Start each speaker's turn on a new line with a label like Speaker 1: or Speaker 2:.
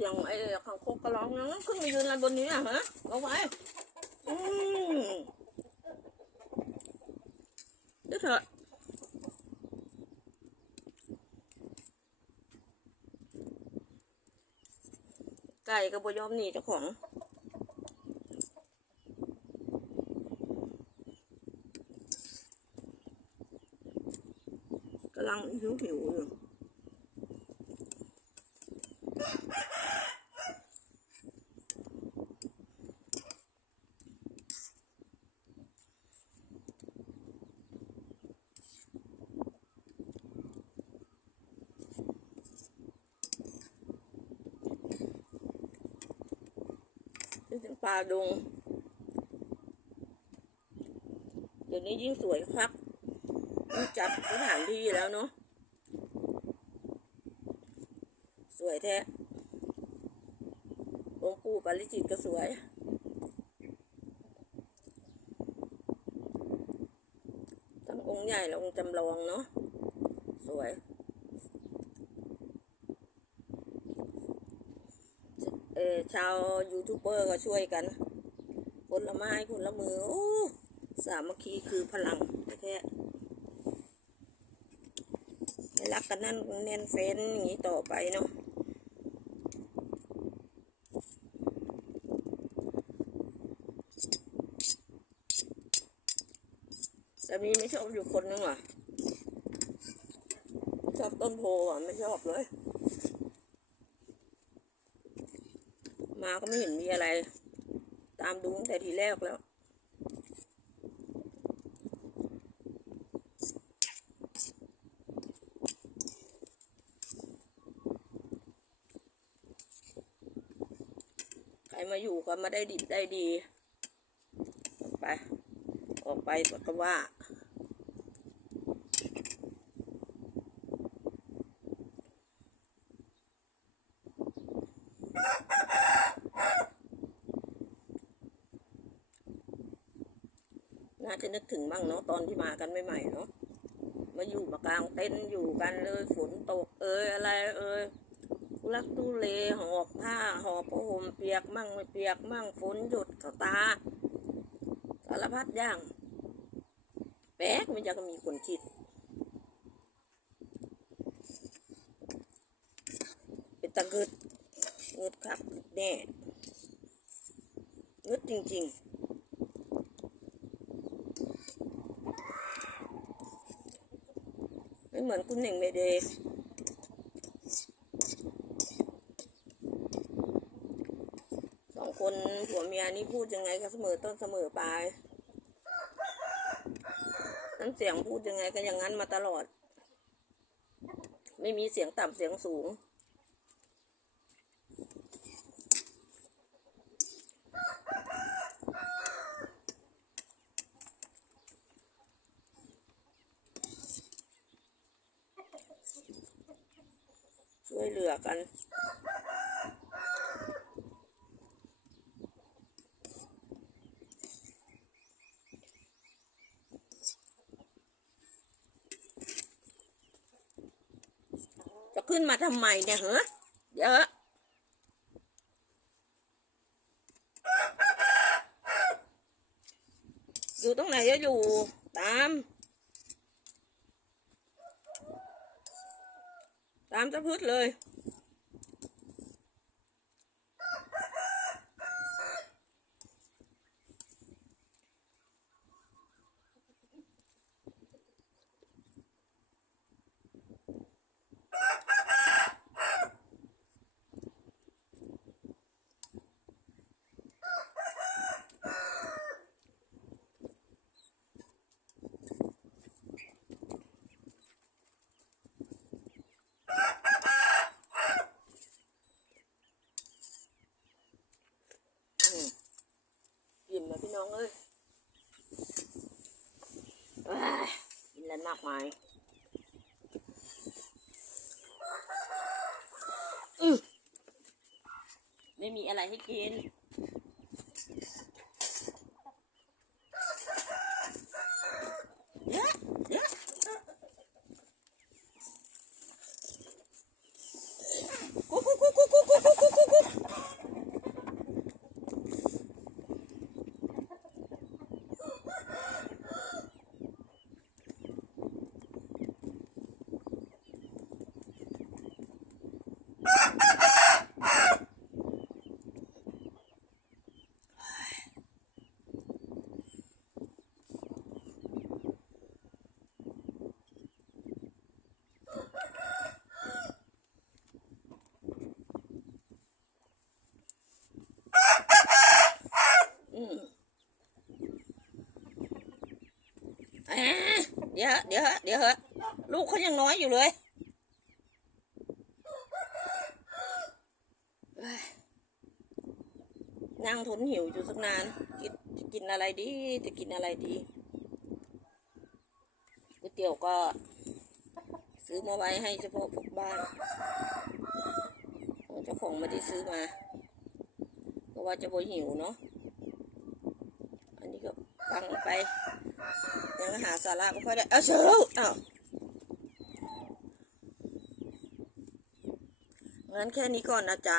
Speaker 1: สียงไอ้ขังคกกระร้องนะขึ้นมายืนอะไรบนนี้อะฮะเอาไว้อืมเดี๋ยวเถอะไก่กับบยอมหนีเจ้าของกำลังหิวหิวอยู่ นี่เป็นป่าดง เดี๋ยวนี้ยิ่งสวยครับจัดสถานที่แล้วเนาะ สวยแท้หลวงปู่ปาริจิตก็สวย ทั้งองค์ใหญ่และองค์จำลองเนาะ สวย เออชาวยูทูบเบอร์ก็ช่วยกัน คนละไม้คนละมือ โอ้ สามัคคีคือพลังแท้รักกันนั่นแน่นเฟ้นอย่างนี้ต่อไปเนาะแต่มีไม่ชอบอยู่คนนึงอะชอบต้นโพอะ ไม่ชอบเลย มาก็ไม่เห็นมีอะไร ตามดูตั้งแต่ทีแรกแล้ว ใครมาอยู่ก็มาได้ดิบได้ดี ไป ออกไปก็ว่าะนึกถึงบ้างเนาะตอนที่มากันใหม่ๆเนาะมาอยู่มากลางเต็นท์อยู่กันเลยฝนตกเอยอะไรเอยลักทุเลหอบผ้าหอบผ้าห่มเปียกมั่งไม่เปียกมั่งฝนหยุดเขาตาสารพัดอย่างแป๊กมันจะมีคนคิด เป็นตะกึดงึดครับแน่งึดจริง ๆ ไม่ เหมือนคุณหนึ่งเมเดย์สองคนผัวเมียนี่พูดยังไงก็เสมอต้นเสมอปลายน้ำเสียงพูดยังไงก็อย่างนั้นมาตลอด ไม่มีเสียงต่ำเสียงสูง ช่วยเหลือกัน จะขึ้นมาทำไมเนี่ยเหรอเดี๋ยวอยู่ตรงไหนจะอยู่ตาม tám sắp hết เลย น้องเอ้ยกินแล้วมากมายอือไม่มีอะไรให้กิน เดี๋ยวเดี๋ยวเดี๋ยวเหอะลูกเขายังน้อยอยู่เลยนั่งทนหิวอยู่สักนานกินจะกินอะไรดีจะกินอะไรดีก๋วยเตี๋ยวก็ ซื้อมาไว้ให้เฉพาะพวกบ้านเจ้าของไม่ได้ซื้อมาเพราะว่าจะบ่หิวเนาะอันนี้ก็ฟังไป ยังหาสาระไม่ค่อยได้ เอาเสืออ้าวงั้นแค่นี้ก่อนนะจ๊ะ